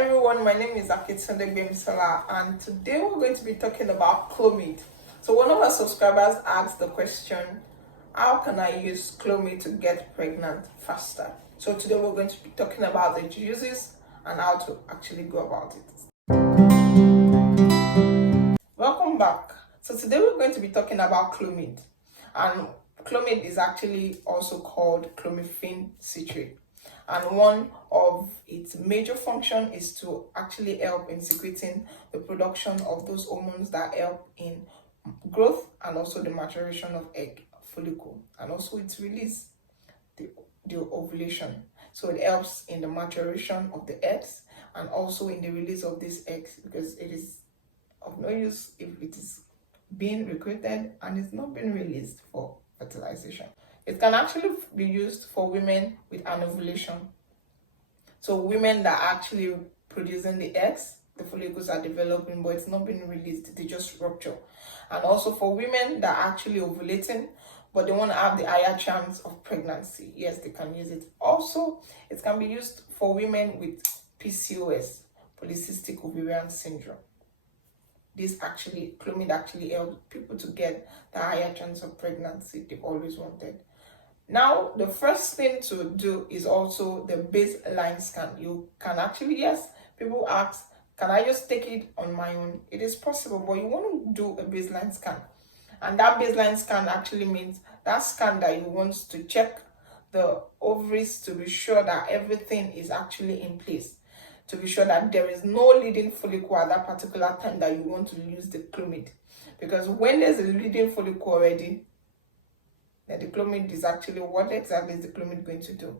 everyone, my name is Akitunde Bimsala and today we're going to be talking about Clomid. So one of our subscribers asked the question, how can I use Clomid to get pregnant faster? So today we're going to be talking about the uses and how to actually go about it. Welcome back. So today we're going to be talking about Clomid, and Clomid is actually also called clomiphene citrate. And one of its major function is to actually help in secreting the production of those hormones that help in growth and also the maturation of egg follicle, and also its release, the ovulation. So it helps in the maturation of the eggs and also in the release of these eggs, because it is of no use if it is being recruited and it's not being released for fertilization. It can actually be used for women with an ovulation. So women that are actually producing the eggs, the follicles are developing, but it's not being released, they just rupture. And also for women that are actually ovulating, but they want to have the higher chance of pregnancy, yes, they can use it. Also, it can be used for women with PCOS, polycystic ovarian syndrome. Clomid actually helps people to get the higher chance of pregnancy they've always wanted. Now, the first thing to do is also the baseline scan. You can actually, yes, people ask, can I just take it on my own? It is possible, but you want to do a baseline scan. And that baseline scan actually means that scan that you want to check the ovaries to be sure that everything is actually in place, to be sure that there is no leading follicle at that particular time that you want to use the Clomid. Because when there's a leading follicle already, then the Clomid is actually, what exactly is the Clomid going to do?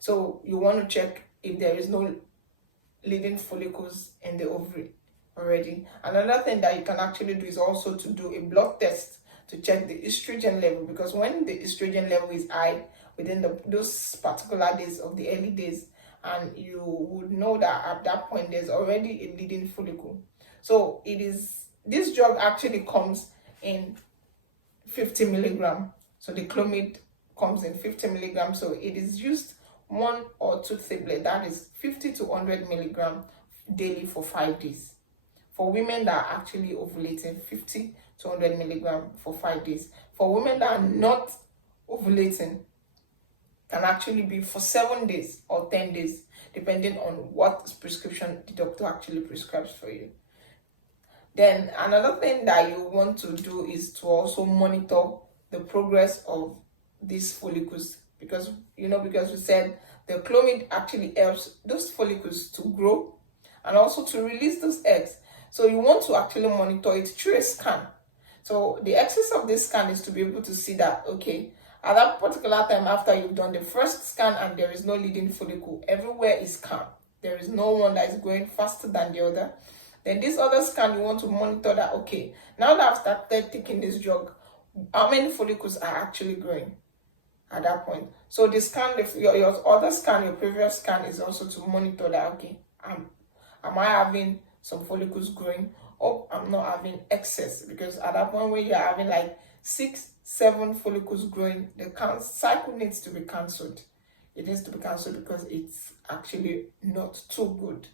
So you want to check if there is no leading follicles in the ovary already. Another thing that you can actually do is also to do a blood test to check the estrogen level, because when the estrogen level is high within those particular days of the early days, and you would know that at that point there's already a leading follicle. So this drug actually comes in 50 milligram. So the Clomid comes in 50 milligrams. So it is used 1 or 2 tablets, that is 50 to 100 milligram daily for 5 days. For women that are actually ovulating, 50 to 100 milligram for 5 days. For women that are not ovulating, can actually be for 7 days or 10 days, depending on what prescription the doctor actually prescribes for you. Then another thing that you want to do is to also monitor the progress of these follicles, because we said the Clomid actually helps those follicles to grow and also to release those eggs. So you want to actually monitor it through a scan. So the excess of this scan is to be able to see that, okay, at that particular time after you've done the first scan and there is no leading follicle, everywhere is calm. There is no one that is going faster than the other. Then this other scan, you want to monitor that, okay, now that I've started taking this drug, how many follicles are actually growing at that point? So the scan, your other scan, your previous scan is also to monitor that, okay, am I having some follicles growing, or I'm not having excess? Because at that point when you're having like 6-7 follicles growing, the cycle needs to be cancelled. It needs to be cancelled because it's actually not too good.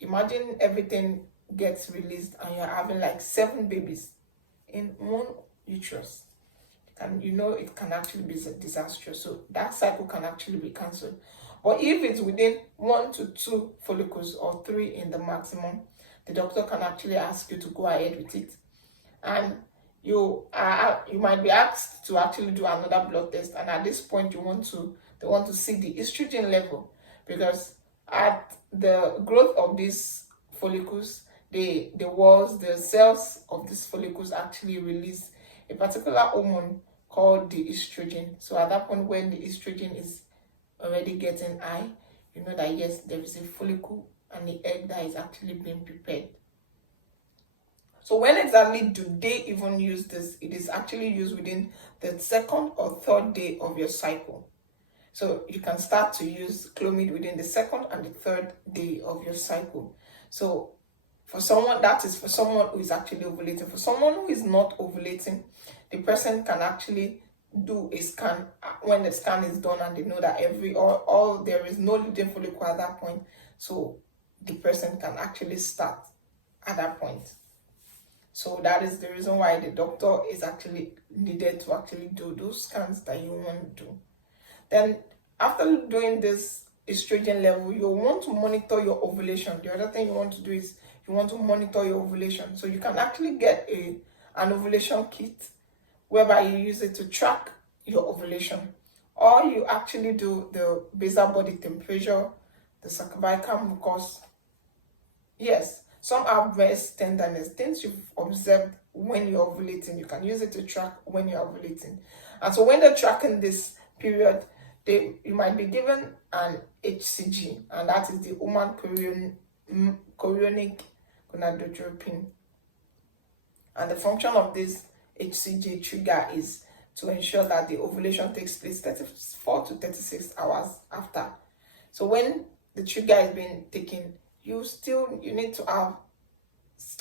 Imagine everything gets released and you're having like 7 babies in one uterus. And it can actually be disastrous. So that cycle can actually be cancelled. But if it's within 1 to 2 follicles or 3 in the maximum, the doctor can actually ask you to go ahead with it. And you might be asked to actually do another blood test, and at this point they want to see the estrogen level, because at the growth of these follicles, the cells of these follicles actually release a particular hormone called the estrogen. So at that point when the estrogen is already getting high, you know that yes, there is a follicle and the egg that is actually being prepared. So when exactly do they even use this? It is actually used within the 2nd or 3rd day of your cycle. So you can start to use Clomid within the 2nd and the 3rd day of your cycle. So for someone who is actually ovulating. For someone who is not ovulating, the person can actually do a scan. When the scan is done and they know that all there is no leading follicle at that point, so the person can actually start at that point. So that is the reason why the doctor is actually needed to actually do those scans that you want to do. Then after doing this estrogen level, you want to monitor your ovulation. The other thing you want to do is you want to monitor your ovulation. So you can actually get an ovulation kit whereby you use it to track your ovulation. Or you actually do the basal body temperature, the cervical mucus. Yes, some have breast tenderness, things you've observed when you're ovulating. You can use it to track when you're ovulating. And so when they're tracking this period, you might be given an HCG, and that is the human chorionic gonadotropin. And the function of this HCG trigger is to ensure that the ovulation takes place 34 to 36 hours after. So when the trigger is being taken, you need to have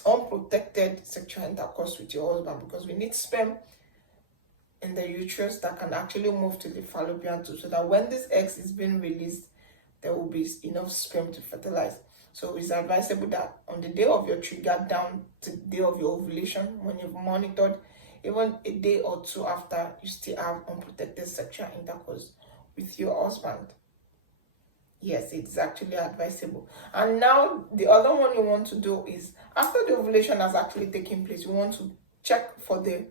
unprotected sexual intercourse with your husband, because we need sperm in the uterus that can actually move to the fallopian tube, so that when this egg is being released, there will be enough sperm to fertilize. So it's advisable that on the day of your trigger down to the day of your ovulation, when you've monitored, even a day or two after, you still have unprotected sexual intercourse with your husband. Yes, it's actually advisable. And now the other one you want to do is, after the ovulation has actually taken place, you want to check for the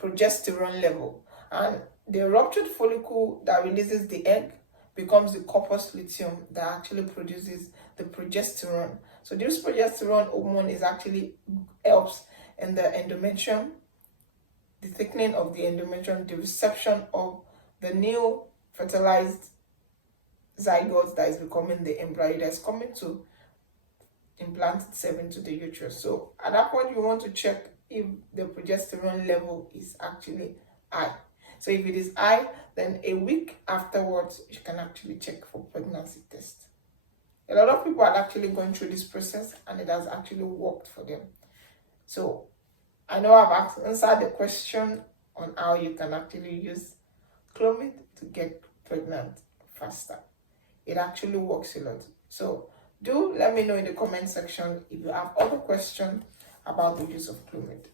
progesterone level. And the ruptured follicle that releases the egg becomes the corpus luteum that actually produces the progesterone. So this progesterone hormone is actually helps in the endometrium, the thickening of the endometrium, the reception of the new fertilized zygote that is becoming the embryo that is coming to implant itself into the uterus. So at that point, you want to check if the progesterone level is actually high. So if it is high, then a week afterwards, you can actually check for pregnancy test. A lot of people are actually going through this process, and it has actually worked for them. So I know I've answered the question on how you can actually use Clomid to get pregnant faster. It actually works a lot. So do let me know in the comment section if you have other questions about the use of Clomid.